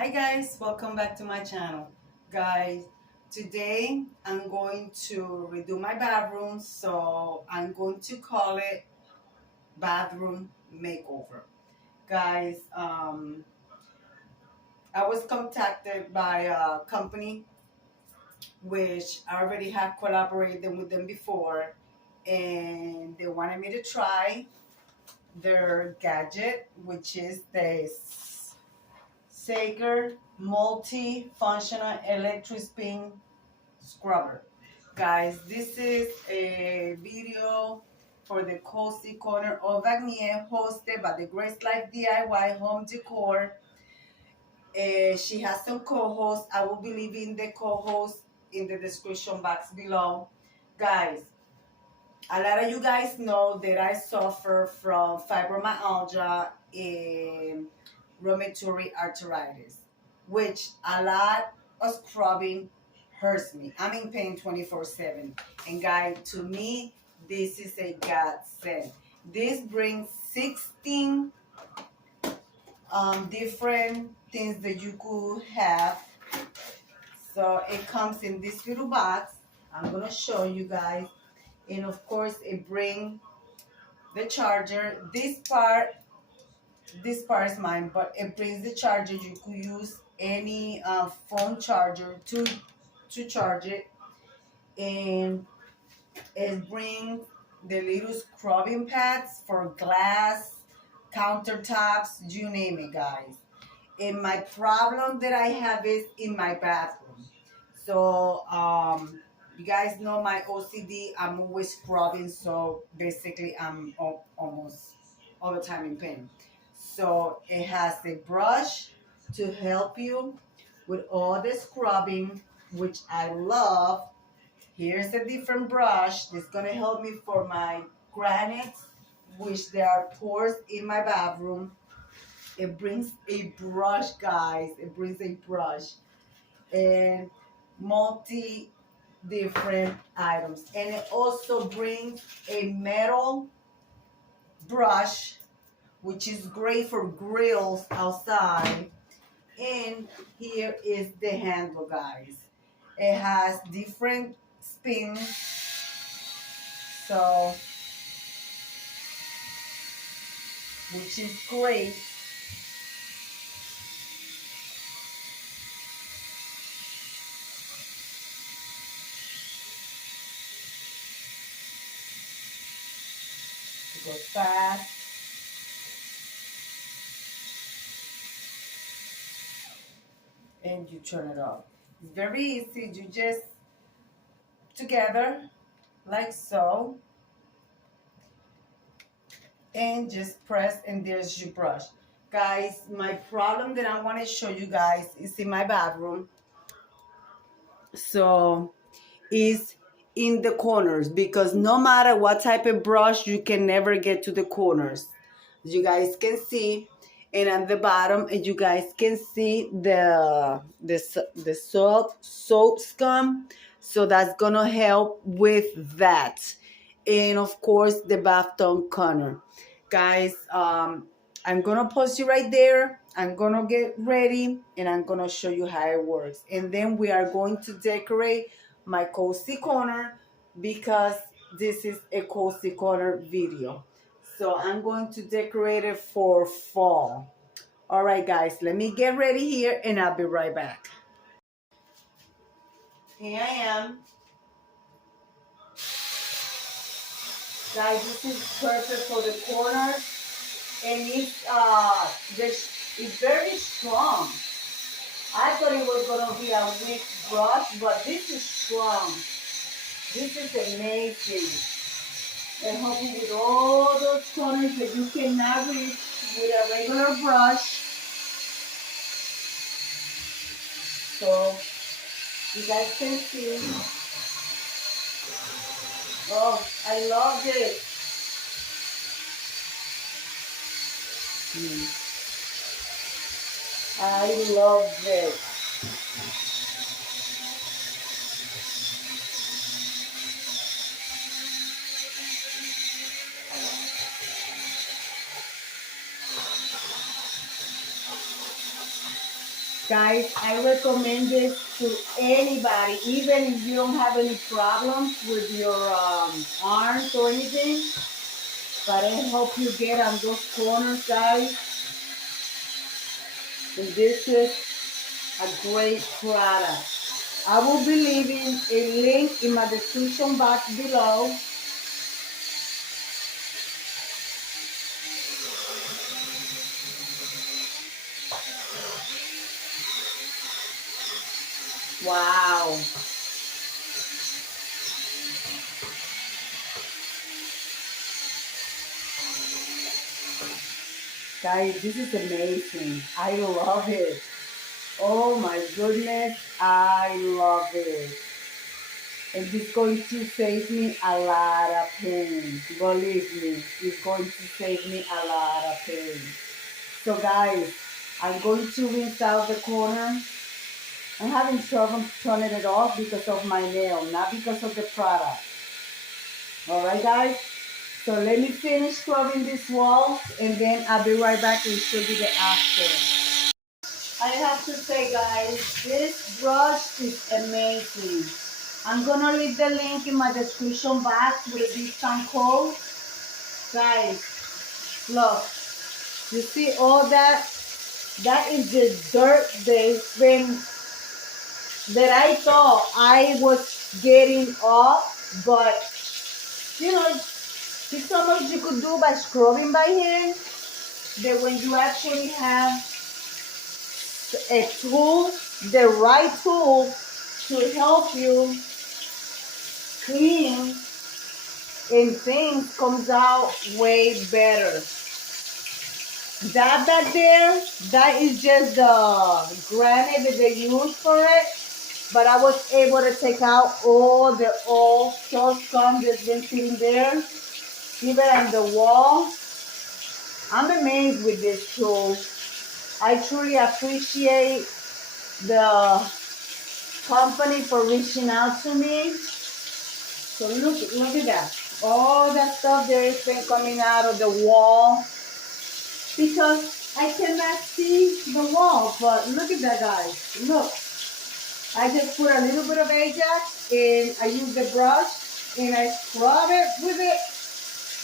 Hi guys, welcome back to my channel. Guys, today I'm going to redo my bathroom, so I'm going to call it bathroom makeover. Guys, I was contacted by a company which I already had collaborated with them before, and they wanted me to try their gadget, which is this Sager multi-functional electric spin scrubber. Guys, this is a video for the cozy corner of vignette hosted by the Grace Life DIY Home Decor. She has some co-hosts. I will be leaving the co-hosts in the description box below. Guys, a lot of you guys know that I suffer from fibromyalgia and rheumatoid arthritis, which a lot of scrubbing hurts me. I'm in pain 24/7. And guys, to me, this is a godsend. This brings 16 different things that you could have. So it comes in this little box. I'm going to show you guys. And of course, it brings the charger. This part is mine, but it brings the charger. You could use any phone charger to charge it, and it brings the little scrubbing pads for glass, countertops, you name it, guys. And my problem that I have is in my bathroom. So you guys know my OCD. I'm always scrubbing, so basically I'm almost all the time in pain. So it has a brush to help you with all the scrubbing, which I love. Here's a different brush that's gonna help me for my granites, which there are pores in my bathroom. It brings a brush, guys. It brings a brush and multi different items. And it also brings a metal brush, which is great for grills outside. And here is the handle, guys. It has different spins, so which is great. It goes fast. And you turn it off. It's very easy. You just together like so, and just press, and there's your brush. Guys, my problem that I want to show you guys is in my bathroom. So is in the corners, because no matter what type of brush, you can never get to the corners. You guys can see, and at the bottom, you guys can see the soap scum. So that's gonna help with that. And of course, the bathtub corner. Guys, I'm gonna post you right there. I'm gonna get ready and I'm gonna show you how it works. And then we are going to decorate my cozy corner, because this is a cozy corner video. So I'm going to decorate it for fall. All right, guys, let me get ready here and I'll be right back. Here I am. Guys, this is perfect for the corners, and it's very strong. I thought it was gonna be a weak brush, but this is strong. This is amazing. And help you with all those corners that you cannot reach with a regular brush. So you guys can see. Oh, I love it. I love it. Guys, I recommend this to anybody, even if you don't have any problems with your arms or anything. But I hope you get on those corners, guys. And this is a great product. I will be leaving a link in my description box below. Wow. Guys, this is amazing. I love it. Oh my goodness, I love it. And it's going to save me a lot of pain. Believe me, it's going to save me a lot of pain. So guys, I'm going to rinse out the corner. I'm having trouble turning it off because of my nail, not because of the product. Alright guys, so let me finish scrubbing this wall and then I'll be right back and show you the after. I have to say guys, this brush is amazing. I'm gonna leave the link in my description box with a discount code. Guys, look, you see all that? That is the dirt that I thought I was getting off, but you know, there's so much you could do by scrubbing by hand that when you actually have a tool, the right tool to help you clean and things comes out way better. That back there, that is just the granite that they use for it. But I was able to take out all the old short scum that's been sitting there, even on the wall. I'm amazed with this tool. I truly appreciate the company for reaching out to me. So look at that. All that stuff there is been coming out of the wall because I cannot see the wall. But look at that, guys. Look. I just put a little bit of Ajax and I use the brush and I scrub it with it.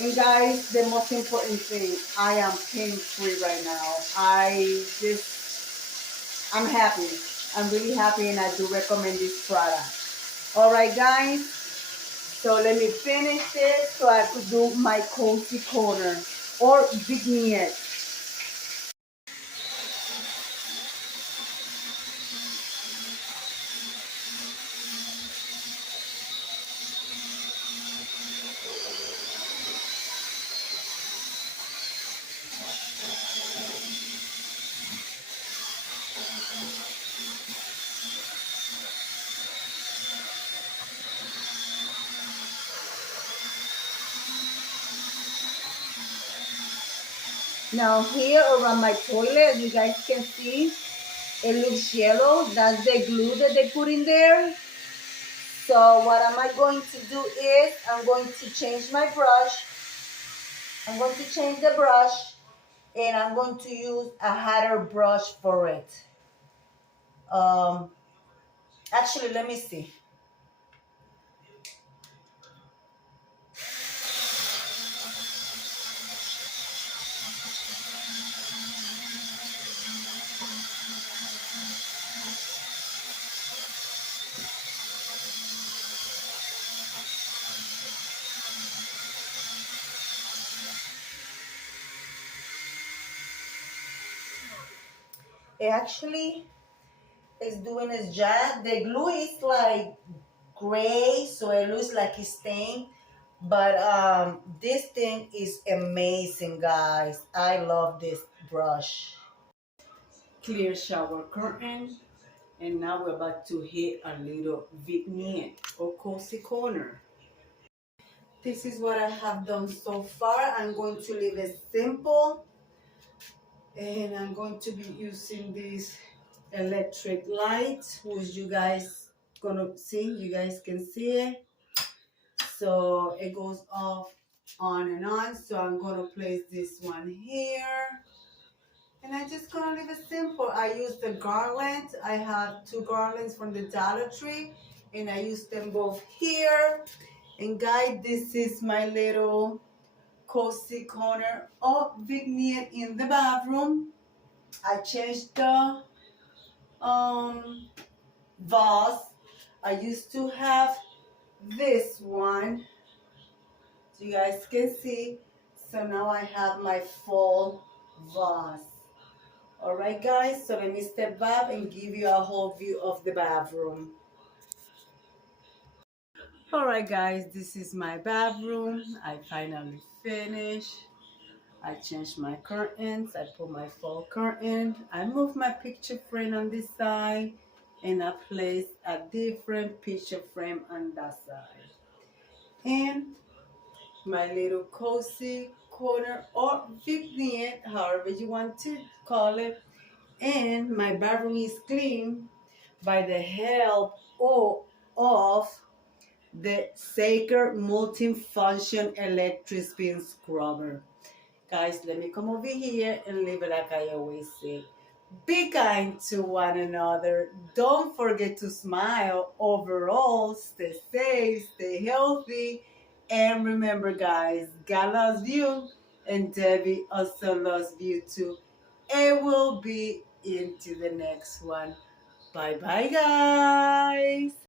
And guys, the most important thing, I am pain-free right now. I'm happy. I'm really happy and I do recommend this product. Alright guys, so let me finish this so I could do my cozy corner or vignette. Now here around my toilet, you guys can see it looks yellow. That's the glue that they put in there. So what am I going to do is I'm going to change my brush. I'm going to change the brush and I'm going to use a harder brush for it. Um, Actually, let me see. It actually is doing its job. The glue is like gray, so it looks like it's stained. But this thing is amazing, guys. I love this brush. Clear shower curtain. And now we're about to hit a little vignette or cozy corner. This is what I have done so far. I'm going to leave it simple. And I'm going to be using this electric light, which you guys gonna see. You guys can see it. So it goes off on and on. So I'm gonna place this one here. And I just gonna leave it simple. I use the garland. I have two garlands from the Dollar Tree, and I use them both here. And guys, this is my little cozy corner of vignette in the bathroom. I changed the um vase. I used to have this one, so you guys can see. So now I have my full vase. Alright guys, so let me step back and give you a whole view of the bathroom. Alright guys, this is my bathroom. I finally finished. I changed my curtains. I put my fall curtain. I moved my picture frame on this side, and I placed a different picture frame on that side. And my little cozy corner or vignette, however you want to call it. And my bathroom is clean by the help of the Sacred Multifunction Electric Spin Scrubber. Guys, let me come over here and leave it like I always say. Be kind to one another. Don't forget to smile. Overall, stay safe, stay healthy. And remember, guys, God loves you. And Debbie also loves you too. And we'll be into the next one. Bye-bye, guys.